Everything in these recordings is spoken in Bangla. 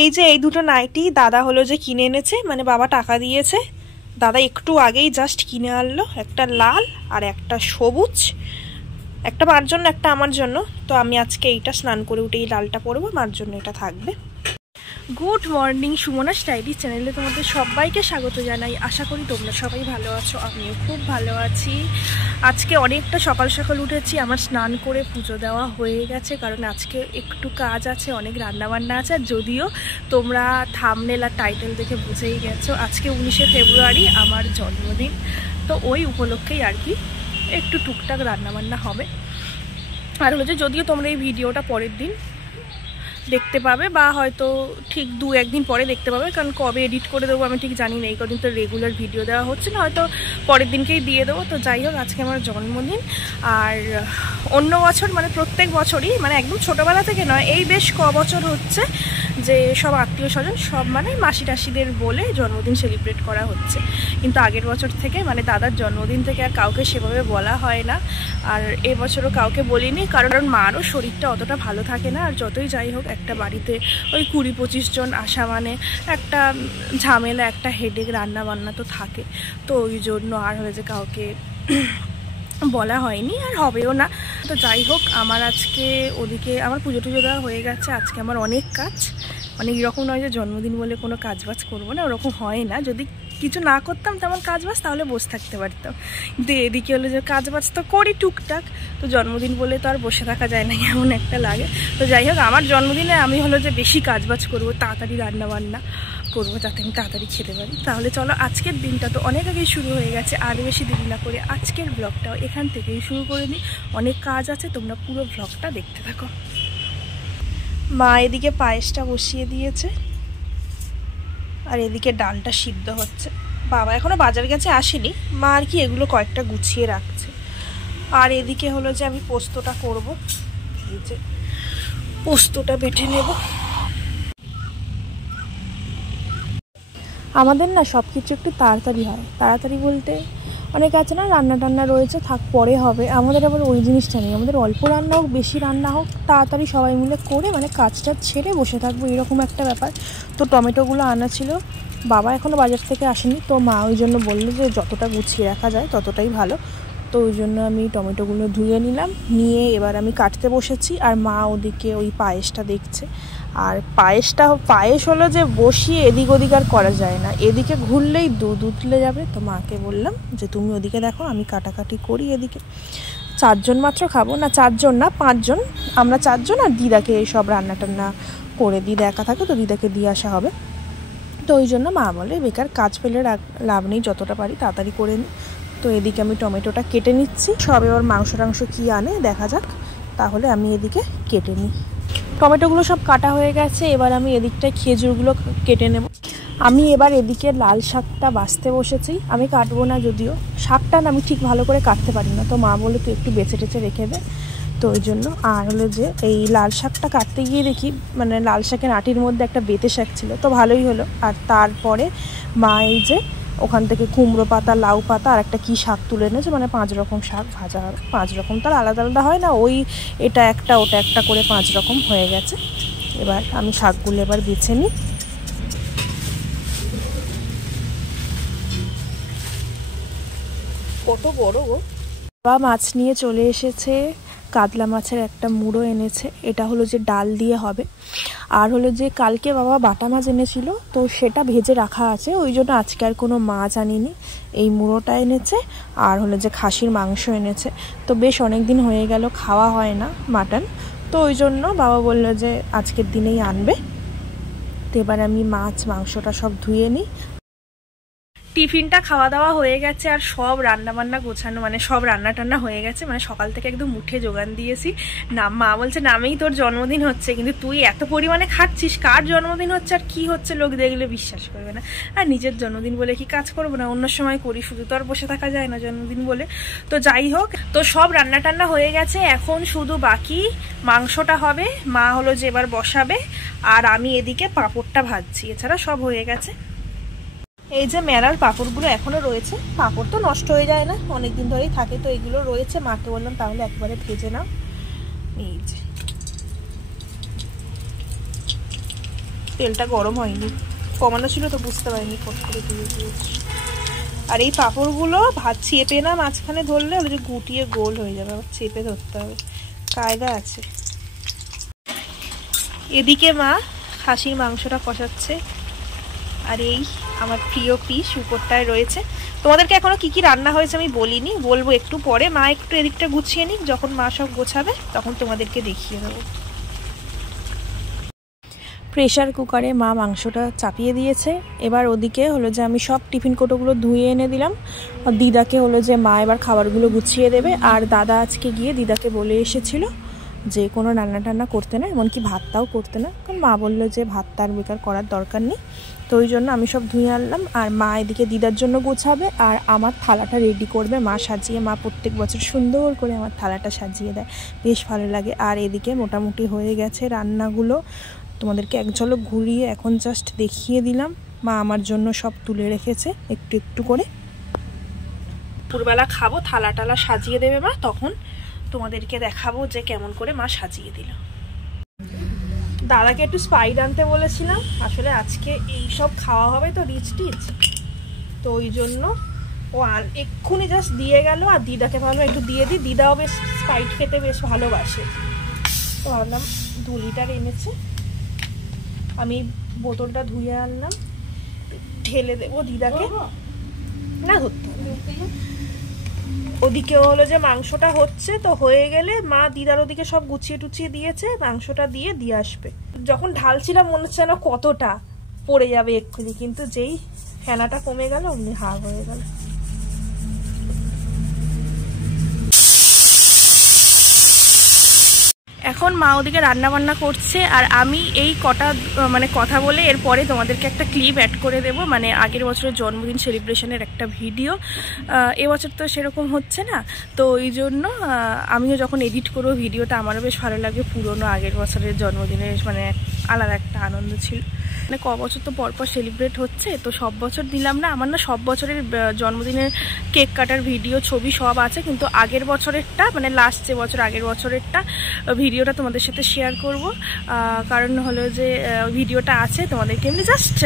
এই যে এই দুটো নাইটি দাদা হলো যে কিনে এনেছে, মানে বাবা টাকা দিয়েছে, দাদা একটু আগেই জাস্ট কিনে আনলো। একটা লাল আর একটা সবুজ, একটা মার জন্য একটা আমার জন্য। তো আমি আজকে এইটা স্নান করে উঠে এই লালটা পরবো, মার জন্য এটা থাকবে। গুড মর্নিং, সুমনা স্টাইলি চ্যানেলে তোমাদের সবাইকে স্বাগত জানাই। আশা করি তোমরা সবাই ভালো আছো, আমিও খুব ভালো আছি। আজকে অনেকটা সকাল সকাল উঠেছি, আমার স্নান করে পুজো দেওয়া হয়ে গেছে, কারণ আজকে একটু কাজ আছে, অনেক রান্নাবান্না আছে। আর যদিও তোমরা থাম্বনেল আর টাইটেল দেখে বুঝেই গেছো, আজকে 19শে ফেব্রুয়ারি আমার জন্মদিন। তো ওই উপলক্ষেই আর কি একটু টুকটাক রান্নাবান্না হবে। আর হচ্ছে যদিও তোমরা এই ভিডিওটা পরের দিন দেখতে পাবে, বা হয়তো ঠিক 2-1 দিন পরে দেখতে পাবে, কারণ কবে এডিট করে দেবো আমি ঠিক জানি না। এই কদিন তো রেগুলার ভিডিও দেওয়া হচ্ছে না, হয়তো পরের দিনকেই দিয়ে দেবো। তো যাই হোক, আজকে আমার জন্মদিন। আর অন্য বছর মানে প্রত্যেক বছরই, মানে একদম ছোটোবেলা থেকে নয়, এই বেশ বছর হচ্ছে যে সব আত্মীয় স্বজন সব মানে মাসি টাসিদের বলে জন্মদিন সেলিব্রেট করা হচ্ছে। কিন্তু আগের বছর থেকে মানে দাদার জন্মদিন থেকে আর কাউকে সেভাবে বলা হয় না। আর এবছরও কাউকে বলিনি, কারণ মারও শরীরটা অতটা ভালো থাকে না। আর যতই যাই হোক, একটা বাড়িতে ওই 20-25 জন আসা মানে একটা ঝামেলা, একটা হেডেক, রান্না বান্না তো থাকে। তো ওই জন্য আর হয়েছে কাউকে বলা হয়নি, আর হবেও না। তো যাই হোক, আমার আজকে ওদিকে আমার পুজো টুজো দেওয়া হয়ে গেছে। আজকে আমার অনেক কাজ, মানে এরকম নয় যে জন্মদিন বলে কোনো কাজবাজ করবো না, ওরকম হয় না। যদি কিছু না করতাম তেমন কাজবাজ, তাহলে বসে থাকতে পারতাম। কিন্তু এদিকে হলো যে কাজবাজ তো করি টুকটাক, তো জন্মদিন বলে তো আর বসে থাকা যায় না, এমন একটা লাগে। তো যাই হোক, আমার জন্মদিনে আমি হলো যে বেশি কাজবাজ করবো, তাড়াতাড়ি রান্নাবান্না করবো, যাতে আমি তাড়াতাড়ি খেতে পারি। তাহলে চলো, আজকের দিনটা তো অনেক আগেই শুরু হয়ে গেছে, আর বেশি দেরি না করে আজকের ব্লগটাও এখান থেকেই শুরু করে দিই। অনেক কাজ আছে, তোমরা পুরো ব্লগটা দেখতে থাকো। মা এদিকে পায়েসটা বসিয়ে দিয়েছে, আর এদিকে ডালটা সিদ্ধ হচ্ছে। বাবা এখনো বাজার গেছে, আসেনি। মা আর কি এগুলো কয়েকটা গুছিয়ে রাখছে। আর এদিকে হলো যে আমি পোস্তটা করব, এই যে পোস্তটা বেটে নেব। আমাদের না সব কিছু একটু তাড়াতাড়ি হয়, তাড়াতাড়ি বলতে অনেক আছে না, রান্না টান্না রয়েছে, থাক পরে হবে। আমাদের আবার ওই জিনিসটা নেই, আমাদের অল্প রান্না হোক বেশি রান্না হোক, তাড়াতাড়ি সবাই মিলে করে মানে কাজটা ছেড়ে বসে থাকবো, এরকম একটা ব্যাপার। তো টমেটোগুলো আনা ছিল, বাবা এখনও বাজার থেকে আসেনি, তো মা ওই জন্য বললো যে যতটা গুছিয়ে রাখা যায় ততটাই ভালো। তো ওই জন্য আমি টমেটোগুলো ধুয়ে নিলাম, নিয়ে এবার আমি কাটতে বসেছি। আর মা ওদিকে ওই পায়েসটা দেখছে। আর পায়েস হলো যে বসিয়ে এদিক ওদিক আর করা যায় না, এদিকে ঘুরলেই দুধ উতলে যাবে। তো মাকে বললাম যে তুমি ওদিকে দেখো, আমি কাটাকাটি করি। এদিকে 4 জন মাত্র খাবো, না 4 জন না 5 জন, আমরা 4 জন। আর দিদাকে সব রান্না টান্না করে, দিদা একা থাকে তো দিদাকে দিয়ে আসা হবে। তো ওই জন্য মা বলে বেকার কাজ ফেলে লাভ নেই, যতটা পারি তাড়াতাড়ি করে নিই। তো এদিকে আমি টমেটোটা কেটে নিচ্ছি। সব এবার মাংস টাংস কী আনে দেখা যাক, তাহলে আমি এদিকে কেটে নিই। টমেটোগুলো সব কাটা হয়ে গেছে, এবার আমি এদিকটায় খেজুরগুলো কেটে নেব। আমি এবার এদিকে লাল শাকটা বাছতে বসেছি। আমি কাটবো না, যদিও শাকটা না আমি ঠিক ভালো করে কাটতে পারি না, তো মা বলে তুই একটু বেছে টেছে রেখে দে। তো ওই জন্য। আর হলো যে এই লাল শাকটা কাটতে গিয়ে দেখি মানে লাল শাকের আটির মধ্যে একটা বেতে শাক ছিল, তো ভালোই হলো। আর তারপরে মা এই যে ওখান থেকে কুমড়ো পাতা, লাউ পাতা আর একটা কী শাক তুলে এনেছে, মানে 5 রকম শাক ভাজা হবে। 5 রকম তার আলাদা আলাদা হয় না, ওই এটা একটা ওটা একটা করে 5 রকম হয়ে গেছে। এবার আমি শাকগুলো এবার বেছে নিই। কত বড় গো! বাবা মাছ নিয়ে চলে এসেছে, কাতলা মাছের একটা মুড়ো এনেছে, এটা হলো যে ডাল দিয়ে হবে। আর হলো যে কালকে বাবা বাটা মাছ এনেছিল, তো সেটা ভেজে রাখা আছে, ওই জন্য আজকে আর কোনো মাছ আনিনি। এই মুড়োটা এনেছে, আর হলো যে খাসির মাংস এনেছে। তো বেশ অনেক দিন হয়ে গেল খাওয়া হয় না মাটন, তো ওই জন্য বাবা বললো যে আজকের দিনেই আনবে। তো এবার আমি মাছ মাংসটা সব ধুয়ে নিই। টিফিনটা খাওয়া দাওয়া হয়ে গেছে, আর সব রান্নাবান্না গোছানো, মানে সব রান্না টান্না হয়ে গেছে, মানে সকাল থেকে একদম মুঠে জোগান দিয়েছি। না মা বলছে নামেই তোর জন্মদিন হচ্ছে, কিন্তু তুই এত পরিমাণে খাচ্ছিস, কার জন্মদিন হচ্ছে আর কি হচ্ছে লোক দেখলে বিশ্বাস করবে না। আর নিজের জন্মদিন বলে কি কাজ করবো না, অন্য সময় করি, শুধু তো আর বসে থাকা যায় না জন্মদিন বলে। তো যাই হোক, তো সব রান্না টান্না হয়ে গেছে, এখন শুধু বাকি মাংসটা হবে। মা হলো যে এবার বসাবে, আর আমি এদিকে পাঁপড়টা ভাজছি, এছাড়া সব হয়ে গেছে। এই যে মেলার পাঁপড়গুলো এখনো রয়েছে, পাঁপড় তো নষ্ট হয়ে যায় না, অনেকদিন ধরেই থাকে, তো এগুলো রয়েছে। মাকে বললাম তাহলে একবারে ভেজে নাও। এই যে তেলটা গরম হয়নি, কমানো ছিল তো বুঝতে পারিনি, ফট করে দিয়ে দিয়েছি। আর এই পাঁপড়গুলো ভাত চেপে না মাঝখানে ধরলে ওই যে গুটিয়ে গোল হয়ে যাবে, আবার চেপে ধরতে হবে, কায়দা আছে। এদিকে মা খাসির মাংসটা কষাচ্ছে, আর এই আমার প্রিয় পিস উপরটায় রয়েছে। তোমাদেরকে এখনো কি কি রান্না হয়েছে আমি বলিনি, বলবো একটু পরে। মা একটু এদিকটা গুছিয়ে নিক, যখন মা সব গোছাবে তখন তোমাদেরকে দেখিয়ে দেবো। প্রেশার কুকারে মা মাংসটা চাপিয়ে দিয়েছে। এবার ওদিকে হলো যে আমি সব টিফিন কোটোগুলো ধুয়ে এনে দিলাম, আর দিদাকে হলো যে মা এবার খাবারগুলো গুছিয়ে দেবে। আর দাদা আজকে গিয়ে দিদাকে বলে এসেছিল যে কোনো রান্না টান্না করতে না, এমনকি ভাতটাও করতে না, কারণ মা বললো যে ভাতটা আর বেকার করার দরকার নেই। তো ওই জন্য আমি সব ধুয়ে আনলাম, আর মা এদিকে দিদার জন্য গোছাবে আর আমার থালাটা রেডি করবে মা সাজিয়ে। মা প্রত্যেক বছর সুন্দর করে আমার থালাটা সাজিয়ে দেয়, বেশ ভালো লাগে। আর এদিকে মোটামুটি হয়ে গেছে রান্নাগুলো, তোমাদেরকে এক ঝলক ঘুরিয়ে এখন জাস্ট দেখিয়ে দিলাম। মা আমার জন্য সব তুলে রেখেছে একটু একটু করে। দুপুরবেলা খাবো, থালা টালা সাজিয়ে দেবে মা, তখন তোমাদেরকে দেখাবো যে কেমন করে মা সাজিয়ে দিল। দাদাকে একটু স্পাইড আনতে বলেছিলাম, আসলে আজকে এই সব খাওয়া হবে তো রিচ টিচ, তো ওই জন্য ও এক্ষুনি জাস্ট দিয়ে গেল। আর দিদাকে ভালো একটু দিয়ে দিই, দিদাও বেশ স্পাইড খেতে বেশ ভালোবাসে। তো ভাবলাম 2 লিটার এনেছে, আমি বোতলটা ধুয়ে আনলাম, ঢেলে দেবো দিদাকে। না ধরতে হবে। ওদিকে হলো যে মাংসটা হচ্ছে, তো হয়ে গেলে মা দিদার ওদিকে সব গুছিয়ে টুচিয়ে দিয়েছে, মাংসটা দিয়ে আসবে। যখন ঢালছিলাম মনে হচ্ছে না কতটা পড়ে যাবে এক্ষুনি, কিন্তু যেই ফেনাটা কমে গেল অমনি হাড় হয়ে গেল। এখন মা ওদিকে রান্না বান্না করছে, আর আমি এই কটা মানে কথা বলে এরপরে তোমাদেরকে একটা ক্লিপ অ্যাড করে দেব, মানে আগের বছরের জন্মদিন সেলিব্রেশনের একটা ভিডিও। এবছর তো সেরকম হচ্ছে না, তো ওই জন্য আমিও যখন এডিট করবো ভিডিওটা আমারও বেশ ভালো লাগে। পুরনো আগের বছরের জন্মদিনের মানে আলাদা একটা আনন্দ ছিল, মানে ক বছর তো পরপর সেলিব্রেট হচ্ছে, তো সব বছর দিলাম না। আমার না সব বছরের জন্মদিনের কেক কাটার ভিডিও ছবি সব আছে, কিন্তু আগের বছরেরটা মানে লাস্ট যে বছর আগের বছরেরটা ভিডিওটা তোমাদের সাথে শেয়ার করব। কারণ হলো যে ভিডিওটা আছে তোমাদেরকে এমনি জাস্ট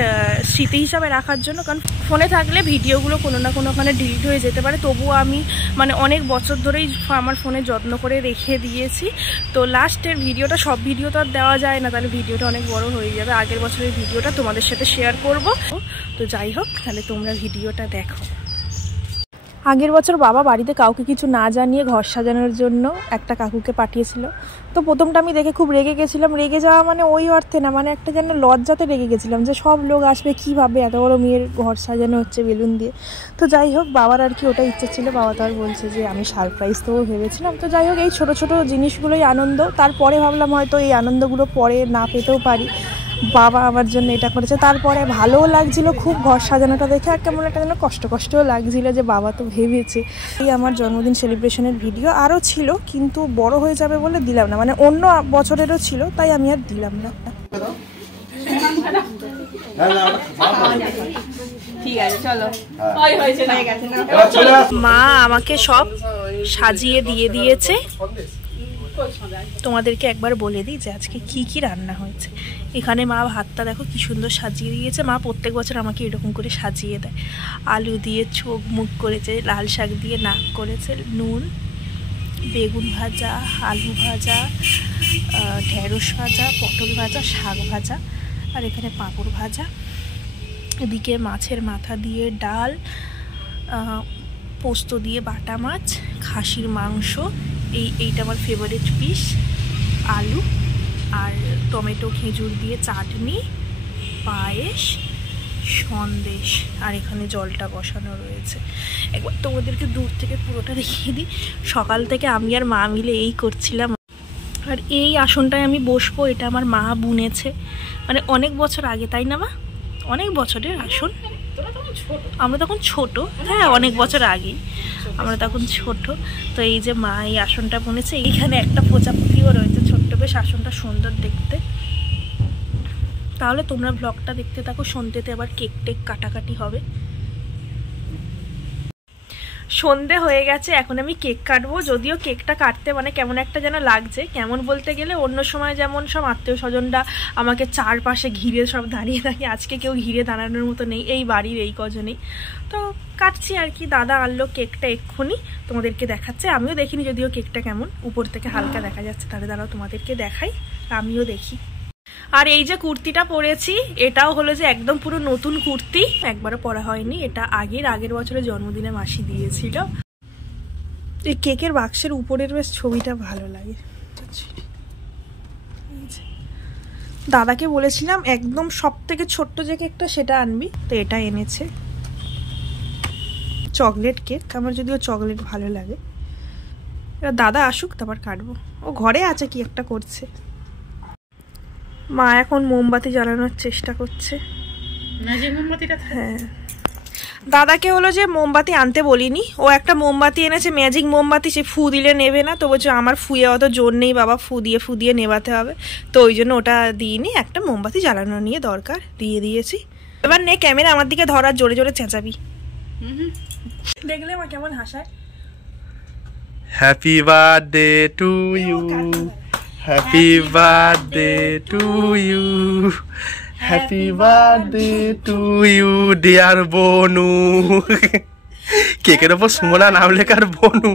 স্মৃতি হিসাবে রাখার জন্য, কারণ ফোনে থাকলে ভিডিওগুলো কোনো না কোনোখানে ডিলিট হয়ে যেতে পারে। তবুও আমি মানে অনেক বছর ধরেই আমার ফোনে যত্ন করে রেখে দিয়েছি। তো লাস্টের ভিডিওটা, সব ভিডিও তো আর দেওয়া যায় না, তাহলে ভিডিওটা অনেক বড় হয়ে যাবে। আগের বছরের ভিডিওটা তোমাদের সাথে শেয়ার করব। তো যাই হোক, তাহলে তোমরা ভিডিওটা দেখো। আগের বছর বাবা বাড়িতে কাউকে কিছু না জানিয়ে ঘর সাজানোর জন্য একটা কাকুকে পাঠিয়েছিল। তো প্রথমটা আমি দেখে খুব রেগে গেছিলাম। রেগে যাওয়া মানে ওই অর্থে না, মানে একটা যেন লজ্জাতে রেগে গেছিলাম যে সব লোক আসবে, কীভাবে এত বড় মেয়ের ঘর সাজানো হচ্ছে বেলুন দিয়ে। তো যাই হোক, বাবার আর কি ওটা ইচ্ছা ছিল, বাবা তো আর বলছে যে আমি সারপ্রাইজ দেবো ভেবেছিলাম। তো যাই হোক, এই ছোটো ছোটো জিনিসগুলোই আনন্দ। তারপরে ভাবলাম হয়তো এই আনন্দগুলো পরে না পেতেও পারি, বাবা আমার জন্য এটা করেছে। তারপরে ভালোও লাগছিল খুব ঘর সাজানোটা দেখে, আর কেমন একটা যেন কষ্টও লাগছিল যে বাবা তো ভেবেছে। এই আমার জন্মদিন সেলিব্রেশনের ভিডিও আরও ছিল, কিন্তু বড় হয়ে যাবে বলে দিলাম না, মানে অন্য বছরেরও ছিল, তাই আমি আর দিলাম না। মা আমাকে সব সাজিয়ে দিয়ে দিয়েছে। তোমাদেরকে একবার বলে দিই যে আজকে কি কি রান্না হয়েছে। এখানে মা ভাতটা দেখো কি সুন্দর সাজিয়ে দিয়েছে। মা প্রত্যেক বছর আমাকে এরকম করে সাজিয়ে দেয়। আলু দিয়ে চোখ মুখ করেছে, লাল শাক দিয়ে নাক করেছে, নুন, বেগুন ভাজা, আলু ভাজা, ঢেঁড়স ভাজা, পটল ভাজা, শাক ভাজা, আর এখানে পাঁপড় ভাজা। এদিকে মাছের মাথা দিয়ে ডাল, পোস্ত দিয়ে বাটা মাছ, খাসির মাংস, এইটা আমার ফেভারিট পিস, আলু আর টমেটো খেজুর দিয়ে চাটনি, পায়েস, সন্দেশ, আর এখানে জলটা বসানো রয়েছে। একবার তোমাদেরকে দূর থেকে পুরোটা দেখিয়ে দিই। সকাল থেকে আমি আর মা মিলে এই করছিলাম। আর এই আসনটায় আমি বসবো, এটা আমার মা বুনেছে, মানে অনেক বছর আগে, তাই না মা? অনেক বছরের আসন। আমরা তখন ছোট, হ্যাঁ অনেক বছর আগেই, আমরা তখন ছোট। তো এই যে মা এই আসনটা বুনেছে, এইখানে একটা প্রজাপতিও রয়েছে ছোট্ট, বেশ আসনটা সুন্দর দেখতে। তাহলে তোমরা ব্লগটা দেখতে থাকো, সন্ধ্যেতে আবার কেক টেক কাটাকাটি হবে। সন্ধে হয়ে গেছে, এখন আমি কেক কাটবো। যদিও কেকটা কাটতে মানে কেমন একটা যেন লাগছে, কেমন বলতে গেলে অন্য সময় যেমন সব আত্মীয় স্বজনরা আমাকে চারপাশে ঘিরে সব দাঁড়িয়ে থাকে, আজকে কেউ ঘিরে দাঁড়ানোর মতো নেই, এই বাড়ির এই কজনেই। তো কাটছি আর কি। দাদা আনলো কেকটা এক্ষুনি, তোমাদেরকে দেখাচ্ছে। আমিও দেখিনি যদিও কেকটা কেমন, উপর থেকে হালকা দেখা যাচ্ছে, তাহলে দাঁড়াও তোমাদেরকে দেখাই, আমিও দেখি। আর এই যে কুর্তিটা পরেছি, এটাও হলো যে একদম পুরো নতুন কুর্তি, একবারও পরা হয়নি। এটা আগের বছরের জন্মদিনে মাসি দিয়েছিল। এই কেকের বাক্সের উপরের বেশ ছবিটা ভালো লাগে। দাদাকে বলেছিলাম একদম সব থেকে ছোট্ট যে কেকটা সেটা আনবি, তো এটা এনেছে। চকলেট কেক, আমার যদিও চকলেট ভালো লাগে। এবার দাদা আসুক তারপর কাটবো। ও ঘরে আছে, কি একটা করছে। মা এখন মোমবাতি জ্বালানোর চেষ্টা করছে। হ্যাঁ, দাদাকে হলো যে মোমবাতি আনতে বলিনি, ও একটা মোমবাতি এনেছে, ম্যাজিক মোমবাতি, সে ফু দিলে নেবে না। তো বলছে আমার ফুয়ে অত জোর নেই বাবা, ফু দিয়ে নেবাতে হবে, তো ওই জন্য ওটা দিইনি। একটা মোমবাতি জ্বালানো নিয়ে দরকার, দিয়ে দিয়েছি। এবার নে ক্যামেরা আমার দিকে ধরার, জোরে জোরে চেঁচাবি। দেখলে মা কেমন হাসায়। Happy birthday to you, happy birthday to you, happy birthday to you dear Bonu. কেকের ওপর সুমনা নাম লেখার বনু।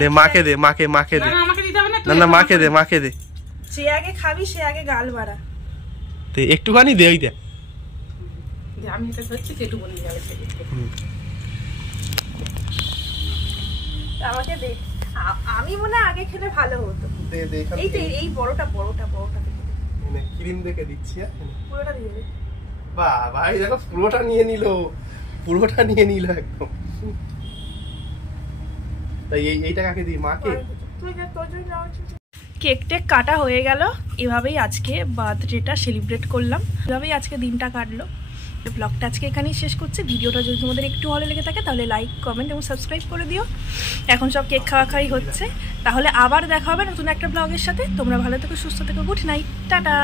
দে মাকে দে, মাকে দে। না না মাকে দে। সে আগে খাবি, সে আগে গাল বাড়া। তো একটুখানি দে, ওই দে। আমি এটা ধরছি, একটু বলে যাবে। আমাকে দে, আমি মনে আগে খেলে ভালো হতো। দে দে, এই তো এই বড়টা ক্রিম দেখে দিচ্ছি। পুরোটা দিয়ে দে। বাহ ভাই, দেখো পুরোটা নিয়ে নিল একদম। তাই এইটা কাকে দিই? মাকে। কেক টেক কাটা হয়ে গেল, এভাবেই আজকে বার্থডেটা সেলিব্রেট করলাম, এভাবেই আজকে দিনটা কাটলো। ব্লগটা আজকে এখানেই শেষ করছি। ভিডিওটা যদি তোমাদের একটু ভালো লেগে থাকে তাহলে লাইক, কমেন্ট এবং সাবস্ক্রাইব করে দিও। এখন সব কেক খাওয়াই হচ্ছে, তাহলে আবার দেখা হবে নতুন একটা ব্লগের সাথে। তোমরা ভালো থেকো, সুস্থ থেকো, গুড নাইট, টাটা।